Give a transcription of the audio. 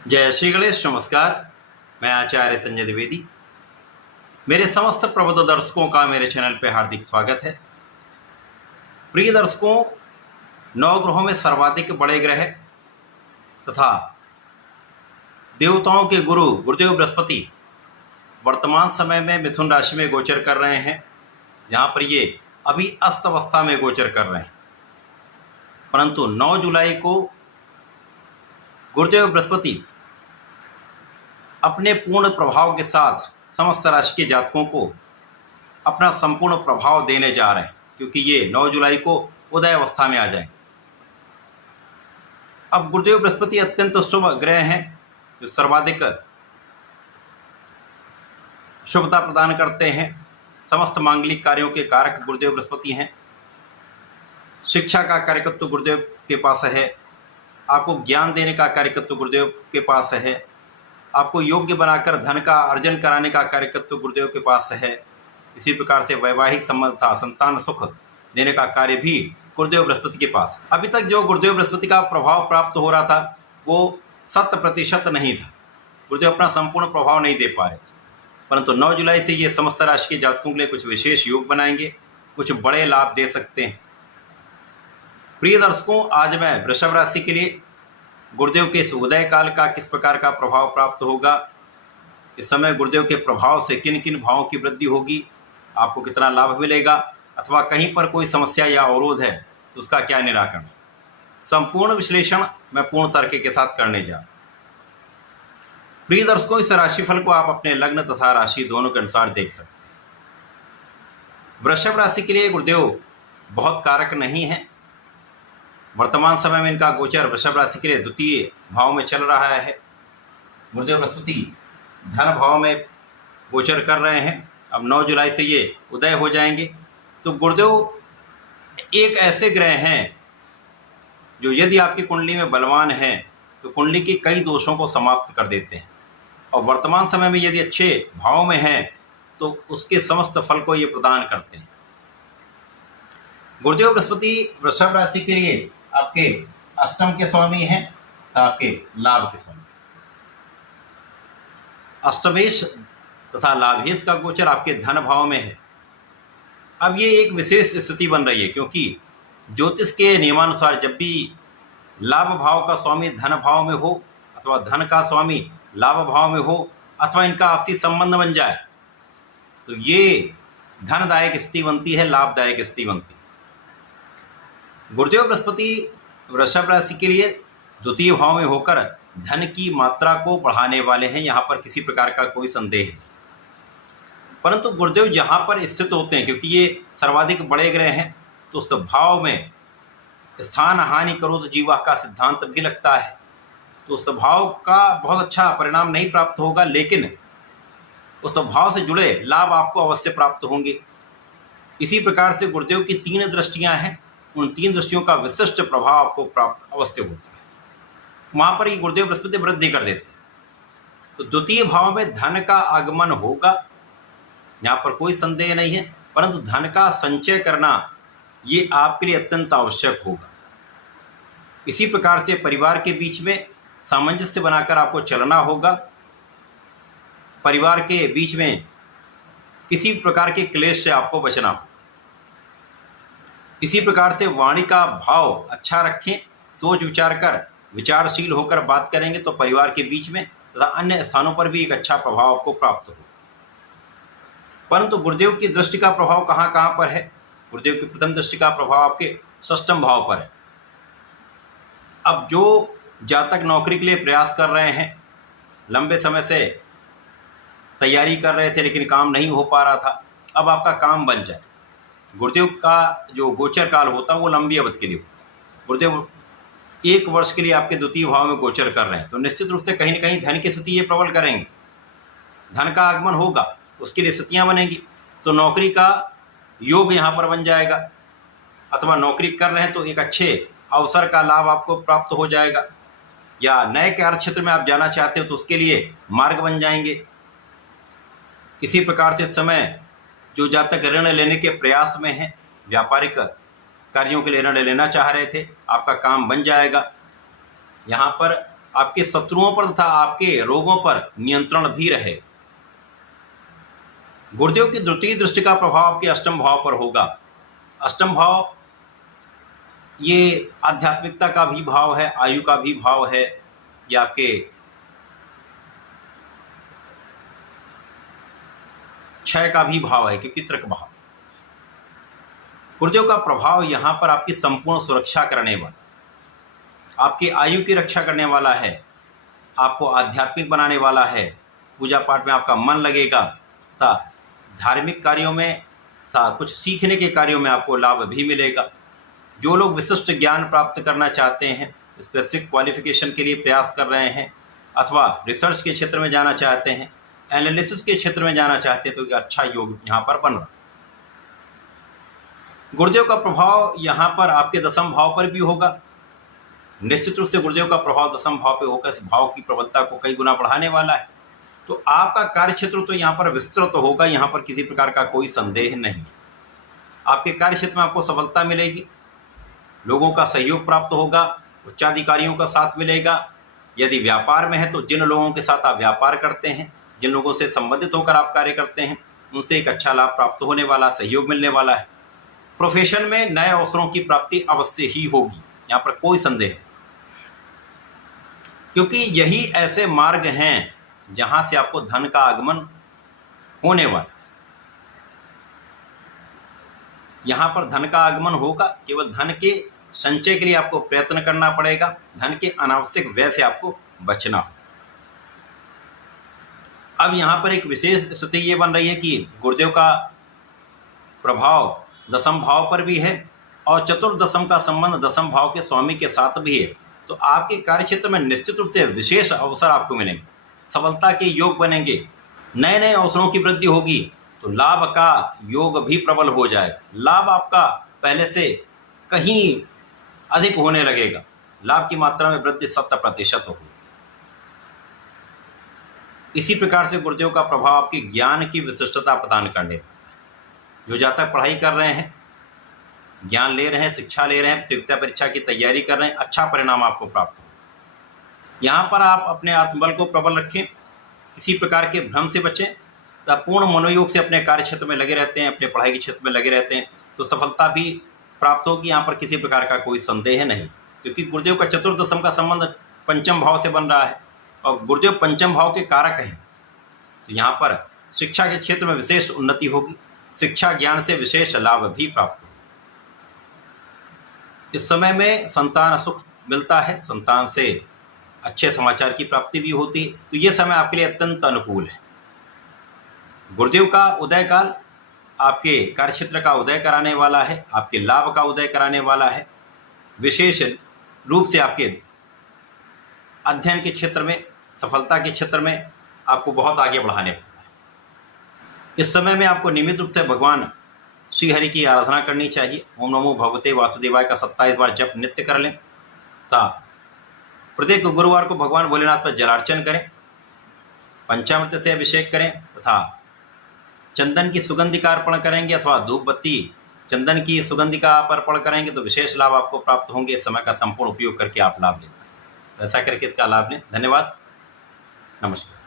जय श्री गणेश। नमस्कार। मैं आचार्य संजय द्विवेदी। मेरे समस्त प्रबुद्ध दर्शकों का मेरे चैनल पे हार्दिक स्वागत है। प्रिय दर्शकों, नवग्रहों में सर्वाधिक बड़े ग्रह तथा देवताओं के गुरु गुरुदेव बृहस्पति वर्तमान समय में मिथुन राशि में गोचर कर रहे हैं, जहाँ पर ये अभी अस्त अवस्था में गोचर कर रहे हैं। परंतु 9 जुलाई को गुरुदेव बृहस्पति अपने पूर्ण प्रभाव के साथ समस्त राशि के जातकों को अपना संपूर्ण प्रभाव देने जा रहे हैं, क्योंकि ये 9 जुलाई को उदय अवस्था में आ जाएंगे। अब गुरुदेव बृहस्पति अत्यंत शुभ ग्रह हैं, जो सर्वाधिक शुभता प्रदान करते हैं। समस्त मांगलिक कार्यों के कारक गुरुदेव बृहस्पति हैं। शिक्षा का कारकत्व गुरुदेव के पास है। आपको ज्ञान देने का कारकत्व गुरुदेव के पास है। आपको योग्य बनाकर धन का अर्जन कराने का कारकत्व गुरुदेव के पास है। इसी प्रकार से वैवाहिक संबंध था, संतान सुख देने का कार्य भी गुरुदेव बृहस्पति के पास। अभी तक जो गुरुदेव बृहस्पति का प्रभाव प्राप्त हो रहा था वो 100% नहीं था। गुरुदेव अपना संपूर्ण प्रभाव नहीं दे पा रहे थे, परंतु 9 जुलाई से ये समस्त राशि के जातकों के लिए कुछ विशेष योग बनाएंगे, कुछ बड़े लाभ दे सकते हैं। प्रिय दर्शकों, आज मैं वृषभ राशि के लिए गुरुदेव के इस उदय काल का किस प्रकार का प्रभाव प्राप्त होगा, इस समय गुरुदेव के प्रभाव से किन किन भावों की वृद्धि होगी, आपको कितना लाभ मिलेगा, अथवा कहीं पर कोई समस्या या अवरोध है तो उसका क्या निराकरण, संपूर्ण विश्लेषण मैं पूर्ण तर्क के साथ करने जा रहा हूं। प्रिय दर्शकों, इस राशिफल को आप अपने लग्न तथा राशि दोनों के अनुसार देख सकते हैं। वृषभ राशि के लिए गुरुदेव बहुत कारक नहीं है। वर्तमान समय में इनका गोचर वृषभ राशि के लिए द्वितीय भाव में चल रहा है। गुरुदेव बृहस्पति धन भाव में गोचर कर रहे हैं। अब 9 जुलाई से ये उदय हो जाएंगे। तो गुरुदेव एक ऐसे ग्रह हैं जो यदि आपकी कुंडली में बलवान हैं तो कुंडली के कई दोषों को समाप्त कर देते हैं, और वर्तमान समय में यदि अच्छे भाव में हैं तो उसके समस्त फल को ये प्रदान करते हैं। गुरुदेव बृहस्पति वृषभ राशि के लिए आपके अष्टम के स्वामी हैं, आपके लाभ के स्वामी। अष्टमेश तथा लाभेश का गोचर आपके धन भाव में है। अब ये एक विशेष स्थिति बन रही है, क्योंकि ज्योतिष के नियमानुसार जब भी लाभ भाव का स्वामी धन भाव में हो, अथवा धन का स्वामी लाभ भाव में हो, अथवा इनका आपसी संबंध बन जाए, तो ये धनदायक स्थिति बनती है, लाभदायक स्थिति बनती है। गुरुदेव बृहस्पति वृषभ राशि के लिए द्वितीय भाव में होकर धन की मात्रा को बढ़ाने वाले हैं, यहाँ पर किसी प्रकार का कोई संदेह नहीं। परंतु गुरुदेव जहाँ पर स्थित होते हैं, क्योंकि ये सर्वाधिक बड़े ग्रह हैं, तो उस भाव में स्थान हानि करो तो जीवा का सिद्धांत भी लगता है। तो उस भाव का बहुत अच्छा परिणाम नहीं प्राप्त होगा, लेकिन उस भाव से जुड़े लाभ आपको अवश्य प्राप्त होंगे। इसी प्रकार से गुरुदेव की 3 दृष्टियां हैं, उन 3 दृष्टियों का विशिष्ट प्रभाव आपको प्राप्त अवश्य होता है। वहाँ पर ही गुरुदेव बृहस्पति वृद्धि कर देते हैं। तो द्वितीय भाव में धन का आगमन होगा, यहाँ पर कोई संदेह नहीं है, परंतु धन का संचय करना ये आपके लिए अत्यंत आवश्यक होगा। इसी प्रकार से परिवार के बीच में सामंजस्य बनाकर आपको चलना होगा। परिवार के बीच में किसी प्रकार के क्लेश से आपको बचना होगा। इसी प्रकार से वाणी का भाव अच्छा रखें, सोच विचार कर विचारशील होकर बात करेंगे तो परिवार के बीच में तथा अन्य स्थानों पर भी एक अच्छा प्रभाव आपको प्राप्त होगा। परंतु गुरुदेव की दृष्टि का प्रभाव कहाँ कहाँ पर है? गुरुदेव की प्रथम दृष्टि का प्रभाव आपके षष्ठम भाव पर है। अब जो जातक नौकरी के लिए प्रयास कर रहे हैं, लंबे समय से तैयारी कर रहे थे लेकिन काम नहीं हो पा रहा था, अब आपका काम बन जाए। गुरुदेव का जो गोचर काल होता है वो लंबी अवधि के लिए। गुरुदेव 1 वर्ष के लिए आपके द्वितीय भाव में गोचर कर रहे हैं, तो निश्चित रूप से कहीं न कहीं धन की स्थिति ये प्रबल करेंगे। धन का आगमन होगा, उसके लिए स्थितियाँ बनेंगी, तो नौकरी का योग यहाँ पर बन जाएगा। अथवा नौकरी कर रहे हैं तो एक अच्छे अवसर का लाभ आपको प्राप्त हो जाएगा, या नए कार्य क्षेत्र में आप जाना चाहते हो तो उसके लिए मार्ग बन जाएंगे। इसी प्रकार से इस समय जो जातक ऋण लेने के प्रयास में है, व्यापारिक कार्यों के लिए ऋण लेना चाह रहे थे, आपका काम बन जाएगा। यहाँ पर आपके शत्रुओं पर तथा आपके रोगों पर नियंत्रण भी रहे। गुरुदेव की द्वितीय दृष्टि का प्रभाव आपके अष्टम भाव पर होगा। अष्टम भाव ये आध्यात्मिकता का भी भाव है, आयु का भी भाव है, ये आपके क्षय का भी भाव है, क्योंकि त्रिक भाव। गुरुदेव का प्रभाव यहां पर आपकी संपूर्ण सुरक्षा करने वाला, आपकी आयु की रक्षा करने वाला है, आपको आध्यात्मिक बनाने वाला है। पूजा पाठ में आपका मन लगेगा तथा धार्मिक कार्यों में कुछ सीखने के कार्यों में आपको लाभ भी मिलेगा। जो लोग विशिष्ट ज्ञान प्राप्त करना चाहते हैं, स्पेसिफिक क्वालिफिकेशन के लिए प्रयास कर रहे हैं, अथवा रिसर्च के क्षेत्र में जाना चाहते हैं, एनालिसिस के क्षेत्र में जाना चाहते हैं, तो एक अच्छा योग यहाँ पर बन रहा है। गुरुदेव का प्रभाव यहाँ पर आपके दसम भाव पर भी होगा। निश्चित रूप से गुरुदेव का प्रभाव दसम भाव पे होकर इस भाव की प्रबलता को कई गुना बढ़ाने वाला है। तो आपका कार्य क्षेत्र तो यहाँ पर विस्तृत होगा, यहाँ पर किसी प्रकार का कोई संदेह नहीं। आपके कार्य क्षेत्र में आपको सफलता मिलेगी, लोगों का सहयोग प्राप्त होगा, उच्चाधिकारियों का साथ मिलेगा। यदि व्यापार में है तो जिन लोगों के साथ आप व्यापार करते हैं, जिन लोगों से संबंधित होकर आप कार्य करते हैं, उनसे एक अच्छा लाभ प्राप्त होने वाला, सहयोग मिलने वाला है। प्रोफेशन में नए अवसरों की प्राप्ति अवश्य ही होगी, यहाँ पर कोई संदेह नहीं, क्योंकि यही ऐसे मार्ग हैं जहां से आपको धन का आगमन होने वाला। यहां पर धन का आगमन होगा, केवल धन के संचय के लिए आपको प्रयत्न करना पड़ेगा, धन के अनावश्यक व्यय से आपको बचना हो। अब यहां पर एक विशेष स्थिति ये बन रही है कि गुरुदेव का प्रभाव दसम भाव पर भी है और चतुर्दशम का संबंध दसम भाव के स्वामी के साथ भी है। तो आपके कार्य क्षेत्र में निश्चित रूप से विशेष अवसर आपको मिलेंगे, सफलता के योग बनेंगे, नए नए अवसरों की वृद्धि होगी, तो लाभ का योग भी प्रबल हो जाएगा। लाभ आपका पहले से कहीं अधिक होने लगेगा, लाभ की मात्रा में वृद्धि 70% होगी। इसी प्रकार से गुरुदेव का प्रभाव आपकी ज्ञान की विशिष्टता प्रदान करने पर, जो जातक पढ़ाई कर रहे हैं, ज्ञान ले रहे हैं, शिक्षा ले रहे हैं, प्रतियोगिता परीक्षा की तैयारी कर रहे हैं, अच्छा परिणाम आपको प्राप्त हो। यहाँ पर आप अपने आत्मबल को प्रबल रखें, किसी प्रकार के भ्रम से बचें, तथा पूर्ण मनोयोग से अपने कार्य क्षेत्र में लगे रहते हैं, अपने पढ़ाई के क्षेत्र में लगे रहते हैं, तो सफलता भी प्राप्त होगी। यहाँ पर किसी प्रकार का कोई संदेह नहीं, क्योंकि गुरुदेव का चतुर्दशम का संबंध पंचम भाव से बन रहा है और गुरुदेव पंचम भाव के कारक हैं। तो यहाँ पर शिक्षा के क्षेत्र में विशेष उन्नति होगी, शिक्षा ज्ञान से विशेष लाभ भी प्राप्त होगा। इस समय में संतान सुख मिलता है, संतान से अच्छे समाचार की प्राप्ति भी होती है, तो ये समय आपके लिए अत्यंत अनुकूल है। गुरुदेव का उदय काल आपके कार्यक्षेत्र का उदय कराने वाला है, आपके लाभ का उदय कराने वाला है, विशेष रूप से आपके अध्ययन के क्षेत्र में, सफलता के क्षेत्र में आपको बहुत आगे बढ़ाने वाला है। इस समय में आपको नियमित रूप से भगवान श्री हरि की आराधना करनी चाहिए। ओम नमो भगवते वासुदेवाय का 27 बार जप नित्य कर लें तथा प्रत्येक गुरुवार को भगवान भोलेनाथ पर जलार्चन करें, पंचामृत से अभिषेक करें तथा चंदन की सुगंधि का अर्पण करेंगे अथवा धूप बत्ती चंदन की सुगंधि का आप अर्पण करेंगे तो विशेष लाभ आपको प्राप्त होंगे। इस समय का संपूर्ण उपयोग करके आप लाभ ले पाएंगे। ऐसा करके इसका लाभ लें। धन्यवाद, नमस्कार।